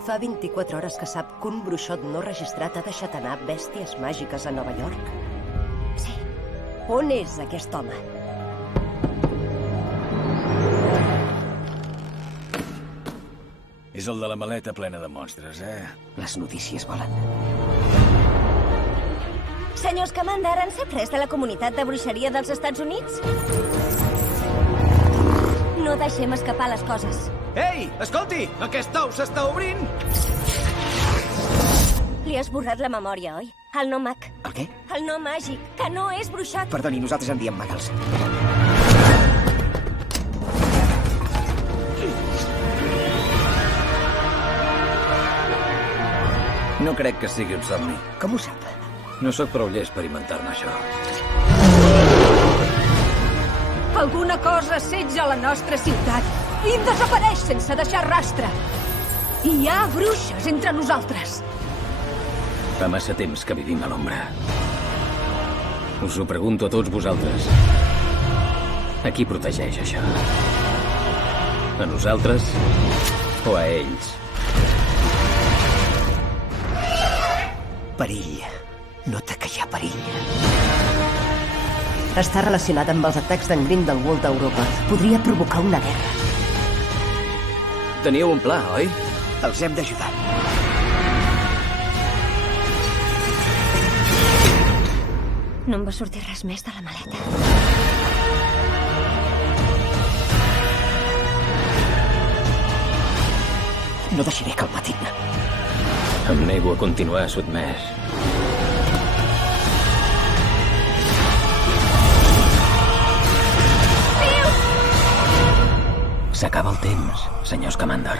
Fa 24 hores que sap que un bruixot no registrat ha deixat anar bèsties màgiques a Nova York? Sí. On és aquest home? És el de la maleta plena de monstres, Les notícies volen. Senyors Commander, en sap res de la comunitat de bruixeria dels Estats Units? No deixem escapar les coses. Ei, escolti! Aquest ou s'està obrint! Li has borrat la memòria, oi? El nom mag. El què? El nom màgic, que no és bruixot. Perdoni, nosaltres en diem magals. No crec que sigui un somni. Com ho sap? No sóc prou llest per inventar-me això. Alguna cosa assetja la nostra ciutat i desapareix sense deixar rastre. I hi ha bruixes entre nosaltres. Fa massa temps que vivim a l'ombra. Us ho pregunto a tots vosaltres. A qui protegeix això? A nosaltres o a ells? Perill. Nota que hi ha perill. Està relacionat amb els atacs d'en Grindelwald d'Europa. Podria provocar una guerra. Teniu un pla, oi? Els hem d'ajudar. No em va sortir res més de la maleta. No deixaré que el matin. Em nego a continuar sotmès. S'acaba el temps, senyors Commander.